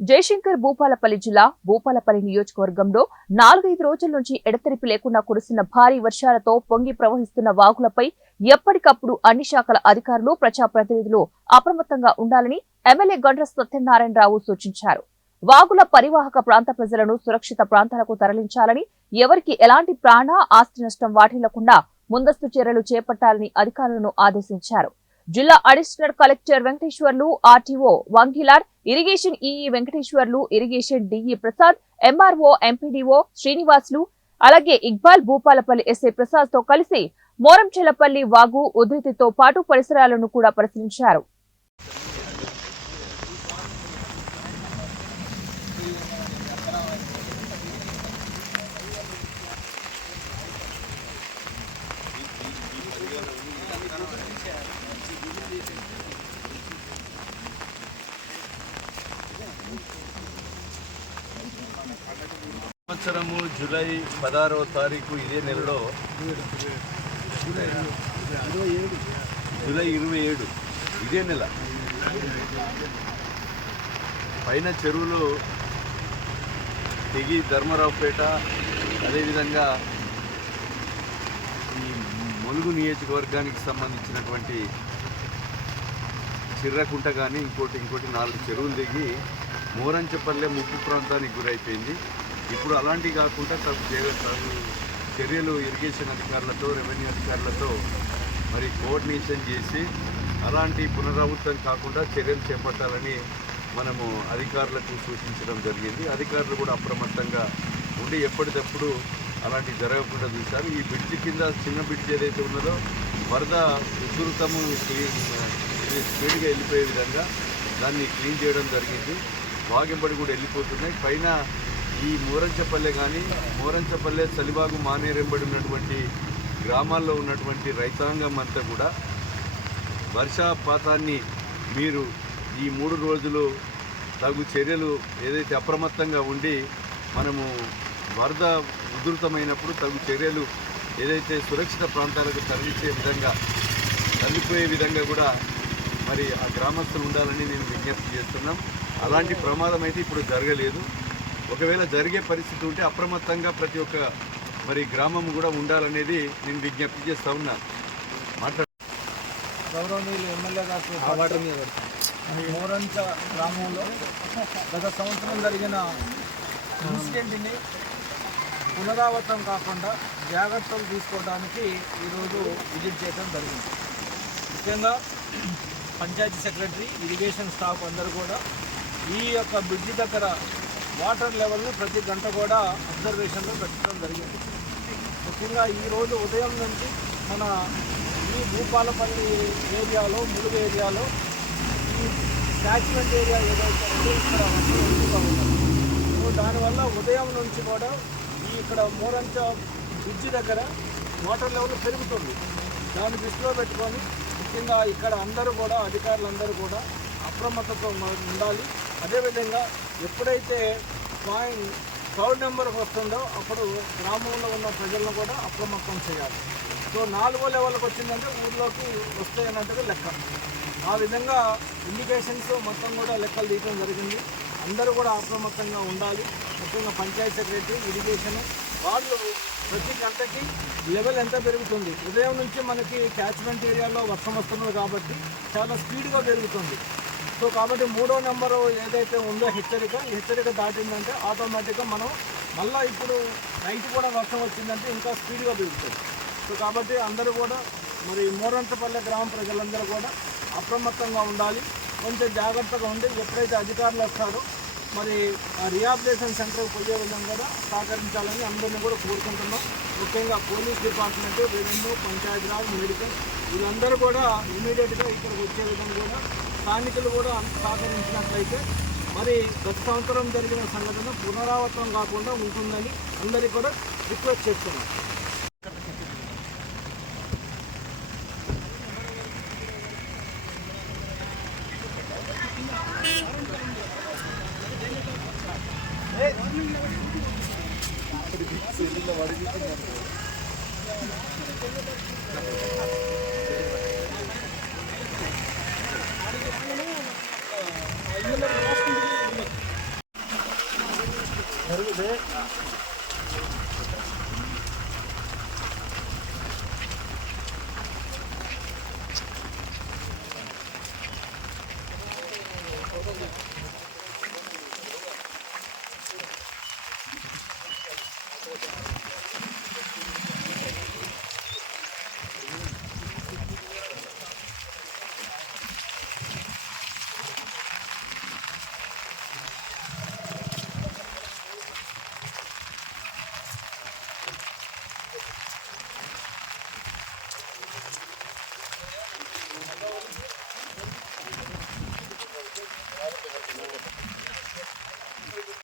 జయశంకర్ భూపాలపల్లి జిల్లా భూపాలపల్లి నియోజకవర్గంలో 4-5 రోజుల నుంచి ఎడతెరిపి లేకుండా కురుస్తున్న భారీ వర్షాలతో పొంగి ప్రవహిస్తున్న వాగులపై ఎప్పటికప్పుడు అన్ని శాఖల అధికారులు ప్రజాప్రతినిధులు అప్రమత్తంగా ఉండాలని ఎమ్మెల్యే గండ్ర సత్యనారాయణరావు సూచించారు. వాగుల పరివాహక ప్రాంత ప్రజలను సురక్షిత ప్రాంతాలకు తరలించాలని, ఎవరికి ఎలాంటి ప్రాణ ఆస్తి నష్టం వాటిల్లకుండా ముందస్తు చర్యలు చేపట్టాలని అధికారులను ఆదేశించారు. జిల్లా additional collector Venkateswarlu, RTO Vangilar, irrigation EE Venkateswarlu, irrigation DE Prasad, MRO MPDO Srinivasulu, అలాగే ఇక్బాల్ భూపాలపల్లి ఎస్ఐ ప్రసాద్ తో కలిసి మోరంచెలపల్లి వాగు ఉధృతితో పాటు పరిసరాలను కూడా పరిశీలించారు. సంవత్సరము జూలై 16వ తారీఖు ఇదే నెలలో జూలై 27 ఇదే నెల పైన చెరువులో తెగి ధర్మరావుపేట, అదేవిధంగా ఈ ములుగు నియోజకవర్గానికి సంబంధించినటువంటి చిర్రకుంట కానీ ఇంకోటి 4 చెరువులు దిగి మోరంచెపల్లె ముప్పు ప్రాంతానికి గురైపోయింది. ఇప్పుడు అలాంటివి కాకుండా చర్యలు ఇరిగేషన్ అధికారులతో, రెవెన్యూ అధికారులతో మరి కోఆర్డినేషన్ చేసి అలాంటి పునరావృతం కాకుండా చర్యలు చేపట్టాలని మనము అధికారులకు సూచించడం జరిగింది. అధికారులు కూడా అప్రమత్తంగా ఉండి ఎప్పటికప్పుడు అలాంటివి జరగకుండా చూశారు. ఈ బ్రిడ్జి కింద చిన్న బ్రిడ్జ్ ఏదైతే ఉన్నదో వరద ఉధృతము స్పీడ్గా వెళ్ళిపోయే విధంగా దాన్ని క్లీన్ చేయడం జరిగింది. వాగెంబడి కూడా వెళ్ళిపోతున్నాయి. పైన ఈ మోరంచెపల్లె కానీ మోరంచెపల్లె చలిబాగు మానేరెంబడి ఉన్నటువంటి గ్రామాల్లో ఉన్నటువంటి రైతాంగం అంతా కూడా వర్షపాతాన్ని మీరు ఈ 3 రోజులు తగు చర్యలు ఏదైతే అప్రమత్తంగా ఉండి మనము వరద ఉధృతమైనప్పుడు తగు చర్యలు ఏదైతే సురక్షిత ప్రాంతాలకు తరలిపోయే విధంగా కూడా మరి ఆ గ్రామస్తులు ఉండాలని నేను విజ్ఞప్తి చేస్తున్నాం. అలాంటి ప్రమాదం అయితే ఇప్పుడు జరగలేదు. ఒకవేళ జరిగే పరిస్థితి ఉంటే అప్రమత్తంగా ప్రతి ఒక్క మరి గ్రామం కూడా ఉండాలనేది నేను విజ్ఞప్తి చేస్తూ ఉన్నాను. గౌరవనీయులు ఎమ్మెల్యే గారు మోరంచ గ్రామంలో గత సంవత్సరం జరిగిన ఇన్సిడెంట్ని పునరావృతం కాకుండా జాగ్రత్తలు తీసుకోవడానికి ఈరోజు విజిట్ చేయడం జరిగింది. ముఖ్యంగా పంచాయతీ సెక్రటరీ, ఇరిగేషన్ స్టాఫ్ అందరూ కూడా ఈ యొక్క బ్రిడ్జి దగ్గర వాటర్ లెవెల్ని ప్రతి గంట కూడా అబ్జర్వేషన్లో పెట్టడం జరిగింది. ముఖ్యంగా ఈరోజు ఉదయం నుంచి మన ఈ భూపాలపల్లి ఏరియాలో, ములుగు ఏరియాలో ఈ క్యాచ్మెంట్ ఏరియా ఏదైతే ఉందో ఇక్కడ ఎక్కువగా ఉంటుంది. దానివల్ల ఉదయం నుంచి కూడా ఇక్కడ మోరంచ బ్రిడ్జి దగ్గర వాటర్ లెవెల్ పెరుగుతుంది. దాన్ని దృష్టిలో పెట్టుకొని ముఖ్యంగా ఇక్కడ అందరూ కూడా అధికారులందరూ కూడా అప్రమత్తతో ఉండాలి. అదేవిధంగా ఎప్పుడైతే క్రౌడ్ నెంబర్కి వస్తుందో అప్పుడు గ్రామంలో ఉన్న ప్రజలను కూడా అప్రమత్తం చేయాలి. సో 4వ లెవెల్కి వచ్చిందంటే ఊర్లోకి వస్తాయన్నట్టుగా లెక్క. ఆ విధంగా ఇండికేషన్స్ మొత్తం కూడా లెక్కలు తీయడం జరిగింది. అందరూ కూడా అప్రమత్తంగా ఉండాలి. ముఖ్యంగా పంచాయతీ సెక్రటరీ, ఇరిగేషన్ వాళ్ళు ప్రతి గంటకి లెవెల్ ఎంత పెరుగుతుంది. ఉదయం నుంచి మనకి క్యాచ్మెంట్ ఏరియాలో వర్షం వస్తున్నది కాబట్టి చాలా స్పీడ్గా పెరుగుతుంది. సో కాబట్టి 3వ నెంబరు ఏదైతే ఉందో హెచ్చరిక దాటిందంటే ఆటోమేటిక్గా మనం మళ్ళీ ఇప్పుడు నైట్ కూడా వర్షం వచ్చిందంటే ఇంకా స్పీడ్గా పెరుగుతుంది. సో కాబట్టి అందరూ కూడా మరి మోరంచపల్లె గ్రామ ప్రజలందరూ కూడా అప్రమత్తంగా ఉండాలి. కొంచెం జాగ్రత్తగా ఉండి ఎప్పుడైతే అధికారులు వస్తారో మరి రిహాబిలిటేషన్ సెంటర్కి పోయే విధంగా కూడా సహకరించాలని అందరినీ కూడా కోరుకుంటున్నాం. ముఖ్యంగా police department, revenue, Panchayati Raj, medical వీళ్ళందరూ కూడా ఇమీడియట్గా ఇక్కడికి వచ్చే విధంగా కూడా స్థానికులు కూడా సహకరించినట్లయితే మరి గత సంవత్సరం జరిగిన సంఘటన పునరావృతం కాకుండా ఉంటుందని అందరికీ కూడా రిక్వెస్ట్ చేస్తున్నాం. జరిగితే